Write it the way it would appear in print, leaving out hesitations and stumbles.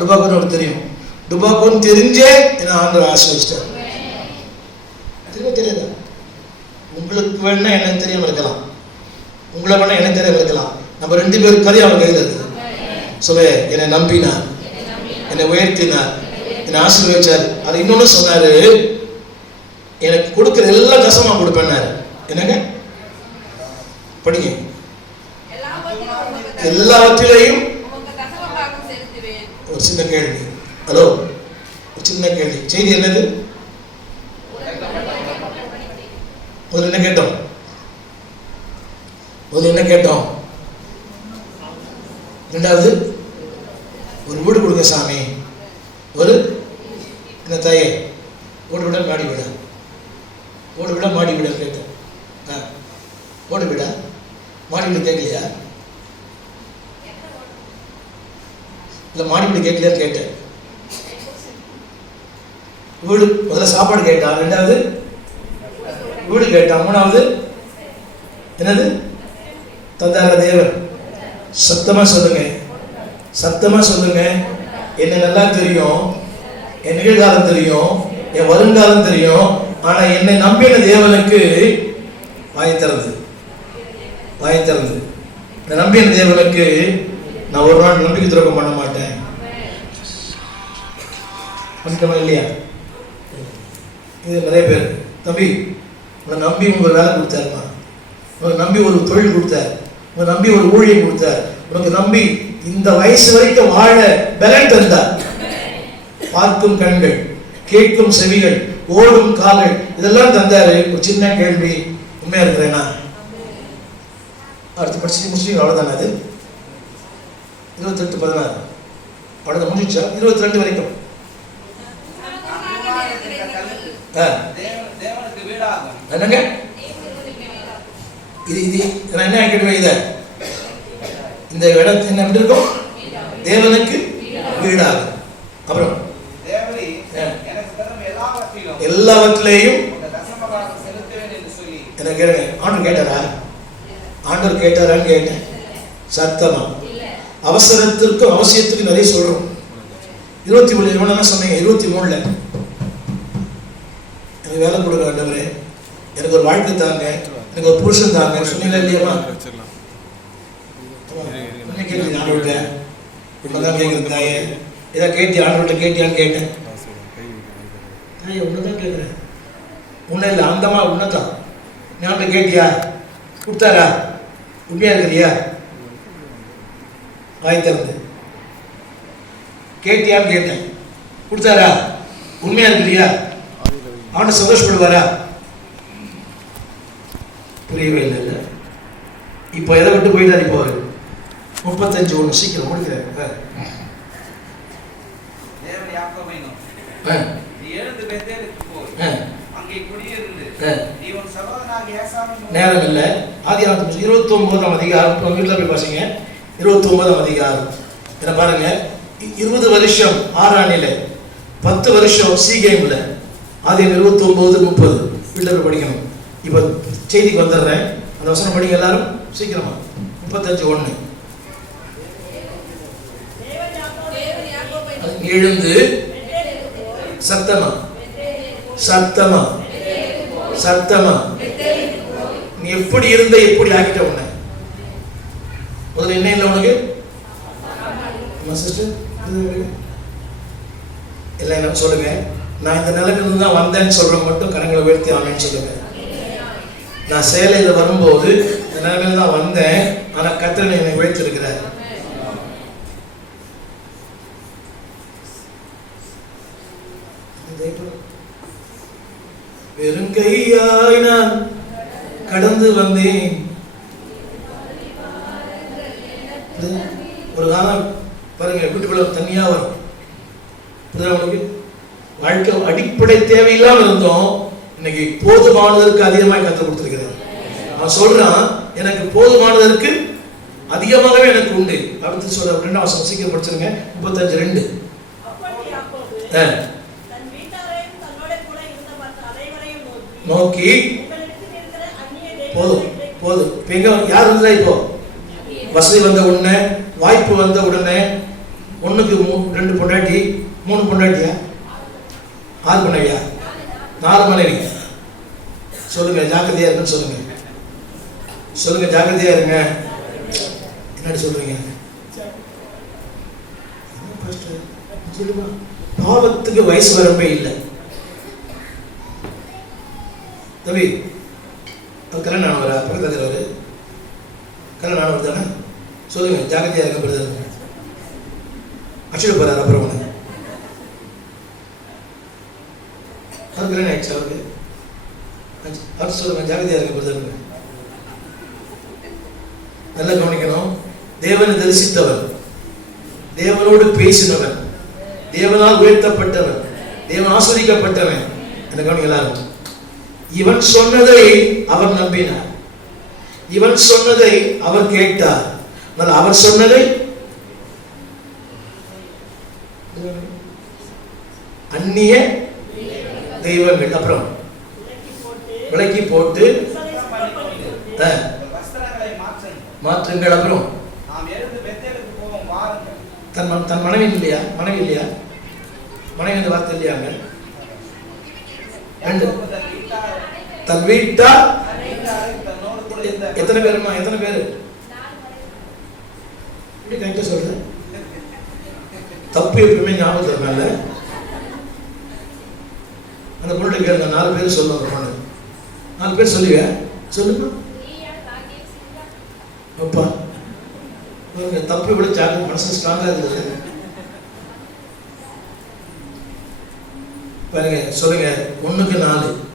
டுபாக்கோன்னு தெரியும். டுபாக்கோன்னு தெரிஞ்சே என்ன ஆண்டவர் ஆசீர்வதிச்சிட்டார். தெரியாதா? உங்களுக்கு வேணா என்ன தெரியாம இருக்கலாம், உங்களை வேணா என்ன தெரியாம இருக்கலாம். நம்ம 2 பேரும் கதை அவர் கையில் இருக்குது. சொல்ல என்னை நம்பினார், என்னை உயர்த்தினார், என்னை ஆசீர்வதிச்சார். அது இன்னொன்னு சொன்னாரு, எனக்கு கொடுக்கிற எல்லாம் கசமா கொடுப்பேன்னாரு. என்னங்க படிங்க, எல்லாவற்றிலையும். ஒரு சின்ன கேள்வி, ஹலோ, ஒரு சின்ன கேள்வி. செய்தி என்னது? முதல்ல என்ன கேட்டோம்? ரெண்டாவது, ஒரு வீடு கொடுங்க சாமி. ஒரு என்ன தாயே, ஓடு விட மாடி விட, ஓடு விட மாடி விட கேட்டேன். ஓடு விட மாடி வீடு கேட்கலையா? இல்லை மாடி வீடு கேட்கலையான்னு கேட்டேன். வீடு முதல்ல சாப்பாடு கேட்டான், ரெண்டாவது வீடு கேட்டான், மூணாவது என்னது? தந்தார தேவன். சத்தமா சொல்லுங்க, சத்தமா சொல்லுங்க. என்ன நல்லா தெரியும், என் நிகழ்காலம் தெரியும், என் வருங்காலம் தெரியும். ஆனா என்னை நம்பின தேவனுக்கு வாய் திறந்து நம்பின தேவனுக்கு நான் ஒரு நாள் நம்பிக்கை துரோகம் பண்ண மாட்டேன். பண்ணிக்கமா இல்லையா? இது நிறைய பேர், தம்பி உன்னை நம்பி உங்களுக்கு வேலை கொடுத்தாருமா, உனக்கு நம்பி ஒரு தொழில் கொடுத்தார், உனக்கு நம்பி ஒரு ஊழியம் கொடுத்தார், உனக்கு நம்பி இந்த வயசு வரைக்கும் வாழ பலன் தந்தார். பார்க்கும் கண்கள், கேட்கும் செவிகள், ஓடும் கால்கள், இதெல்லாம் தந்தாரு. ஒரு சின்ன கேள்வி, உண்மையா இருக்கிறேன்னா? அடுத்து படிச்சு முடிச்சு அவ்வளவுதானே? அது 28-16 அவ்வளவுதான் முடிச்சா? 22 வரைக்கும் என்னங்க? இது நான் என்ன கேள்வி? இந்த இடம் என்ன இருக்கும்? தேவனுக்கு வீடாகும். அப்புறம் எல்லாவற்றிலேயும் என்ன கேளுங்க. ஆண்டவர் கேட்டாரான்னு கேட்டேன். சத்தமா அவசரத்திற்கும் அவசியத்துக்கு நிறைய சொல்றோம். 23 சொன்னீங்க. 23 எனக்கு வேலை கொடுக்க ஆண்டவரே, எனக்கு ஒரு வாழ்க்கை தாங்க, எனக்கு ஒரு புருஷன் தாங்க சொன்னீங்களா இல்லையாமா? கேட்குது ஆண்டவர்கிட்ட. உண்மைதான் கேட்குறது தாயே. ஏதாவது கேட்டியா? ஆண்டவர்கிட்ட கேட்டியான்னு கேட்டேன். தாயே உன்னதான் கேட்குறேன். உன்ன இல்லை, அந்தமா உன்னதான். நீ ஆண்டவர்கிட்ட கேட்டியா? கொடுத்தாரா? உண்மையா இருக்கிறியா? வாய் திறந்து கேட்டியான்னு கேட்டேன். கொடுத்தாரா? உண்மையா இருக்கிறியா? அவனை சந்தோஷப்படுவாரா? புரியவே இல்லை. இப்போ எதை விட்டு போயிட்டாரு? இப்போ 35 சீக்கிரம் முடிக்கிறேன். நேரம் இல்லை. ஆதியாகமம் 29ஆம் அதிகாரம் வீட்டில் போய் பாருங்க. 29ஆம் அதிகாரம் என்ன பாருங்க. 20 வருஷம் ஆரானில, 10 வருஷம் சீகேம்ல. ஆதியாகமம் 29-30 வீட்டில் போய் படிக்கணும். இப்போ செய்திக்கு வந்துடுறேன். அந்த வசனம் படிங்க எல்லாரும் சீக்கிரமா. 35:1 எழுந்து சத்தமா நீ எப்படி இருந்த, எப்படி ஆக்கிட்ட உன்னை? முதல்ல என்ன இல்லை உனக்கு? சிஸ்டர் இல்லை என்ன சொல்லுங்க. நான் இந்த நிலைமையிலிருந்து தான் வந்தேன்னு சொல்றேன் மட்டும் கரங்களை உயர்த்தி ஆமேன்னு சொல்லுங்க. நான் சேலையில் வரும்போது இந்த நிலைமையில தான் வந்தேன், ஆனா கர்த்தர் என்னை உயர்த்திருக்கிறார். வெறுங்கையாய் நான் கடந்து வந்தேன். ஒரு காலம் பாருங்க, வீட்டுக்குள்ள தனியா வரும். உங்களுக்கு வாழ்க்கை அடிப்படை தேவையில்லாம இருந்தோம். இன்னைக்கு போதுமானதற்கு அதிகமாக கற்றுக் கொடுத்திருக்கிறேன். நான் சொல்றான், எனக்கு போதுமானதற்கு அதிகமாகவே எனக்கு உண்டு. அடுத்து சொல்ற 2ஆம் வசனம் சீக்கிரம் படிச்சிருங்க. 35:2 நோக்கி போதும் போதும். யார் இருந்தா இப்போ வசதி வந்த உடனே, வாய்ப்பு வந்த உடனே ஒன்றுக்கு 2 பொண்டாட்டி, 3 பொண்டாட்டியா, 6 மனைவியா, 4 மனைவி. சொல்லுங்க, ஜாக்கிரதையா இருக்குன்னு சொல்லுங்க. சொல்லுங்க, ஜாக்கிரதையா இருங்க. என்னடி சொல்றீங்க? சொல்லுமா, பாவத்துக்கு வயசு வரம்பே இல்லை. தம்பி, அவர் கல்யாணம் ஆனவரா? பக்கத்தில் இருக்கிறவர் கல்யாணம் ஆனவர் தானே? சொல்லுங்க, ஜாக்கிரதையா இருக்க பிரதர். அடிச்சுட்டு போறாரு அப்புறம் ஒன்று. அவர் கல்யாணம் ஆயிடுச்சு அவருக்கு. அவர் சொல்லுங்க, ஜாக்கிரதையா இருக்க பிரதர். நல்லா கவனிக்கணும். தேவனை தரிசித்தவன், தேவனோடு பேசினவன், தேவனால் உயர்த்தப்பட்டவன், தேவன் ஆஸ்வதிக்கப்பட்டவன். என்ன கவனிக்கலாம். இவன் சொன்னதை அவர் நம்பினார், இவன் சொன்னதை அவர் கேட்டார். அவர் சொன்னதை அந்நிய தெய்வங்கள் அப்புறம் விலக்கி போட்டு மாற்றுங்கள். அப்புறம் தன் மனைவி இல்லையா? மனைவி இல்லையா? மனைவி இந்த வார்த்தை இல்லையாங்க? தன் வீட்டார் எத்தனை பேருமா? எத்தனை பேரு? கரெக்டா சொல்ற. தப்பு எப்பவுமே ஞாபகத்துல மேல அந்த பொண்ணு கேளுங்க. 4 பேர் சொல்லுவாங்க. பொண்ணு 4 பேர் சொல்லுங்க. சொல்லுங்க அப்பா. தப்பு விட ஜாக்கிரதை, மனசு ஸ்ட்ராங்கா இருக்குது பாருங்க. சொல்லுங்க, 1க்கு 4.